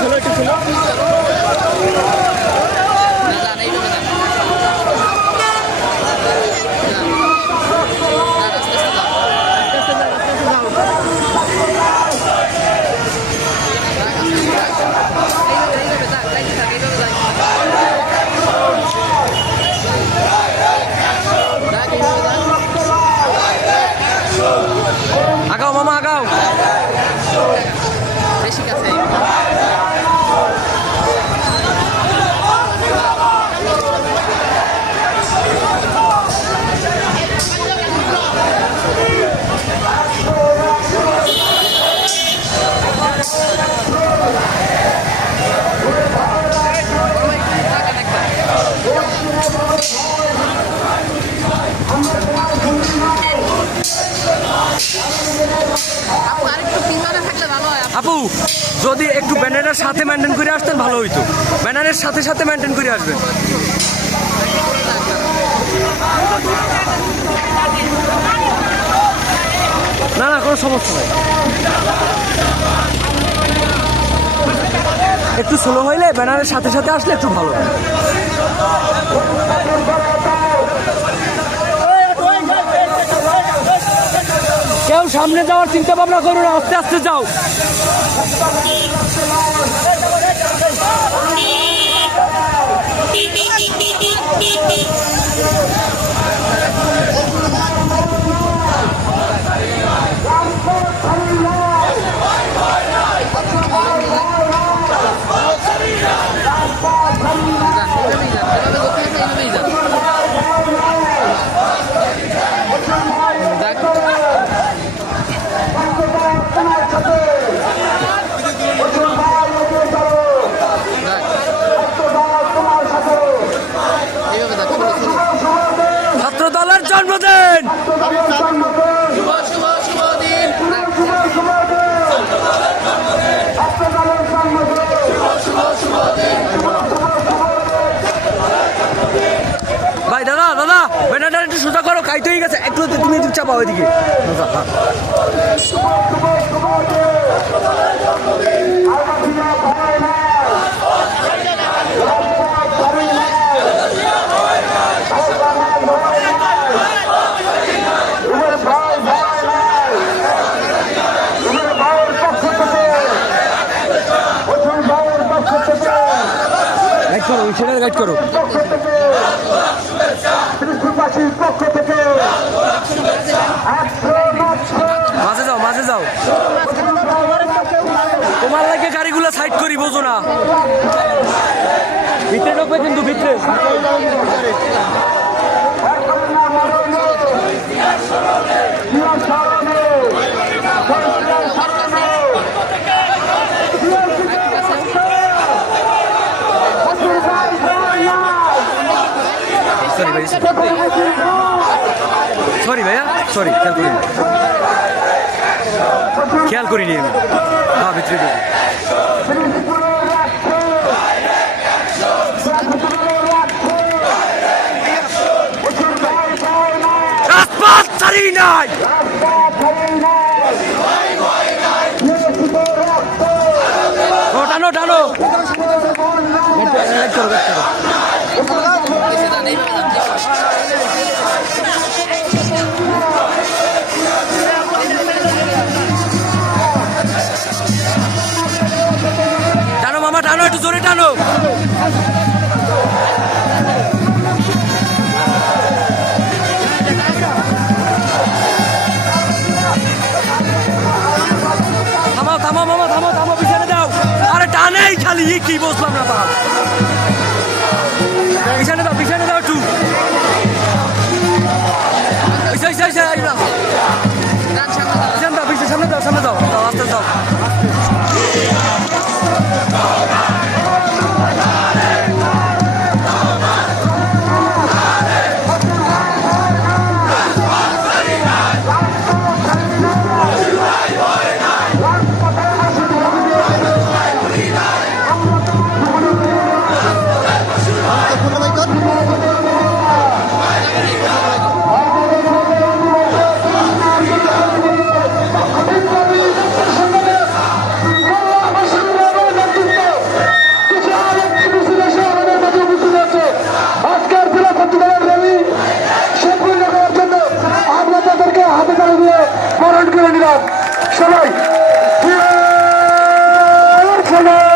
ছিল একটু ছিল? যদি একটু ব্যানারের সাথে মেনটেন করে আসতেন, ভালো হইতো। ব্যানারের সাথে সাথে মেনটেন করে আসবেন। না না, কোনো সমস্যা নাই। একটু স্লো হইলে ব্যানারের সাথে সাথে আসলে একটু ভালো হয়। কেউ সামনে যাওয়ার চিন্তা ভাবনা করুন আস্তে আস্তে যাও। দাদা দাদা, ব্যানারটা একটু সোজা করো খাইতে হয়ে গেছে। একটু তুমি একটু চাপাও ওইদিকে। সেটার গাইড করো। ভিতরে ঢুকবে কিন্তু ভিতরে সরি ভাই সরি ভাইয়া সরি খেয়াল করিনি খেয়াল করিনি আমি হ্যাঁ ভিতরে ঢুকো। নাই ই কি বসলাম না বাপ? পিছনে Hello!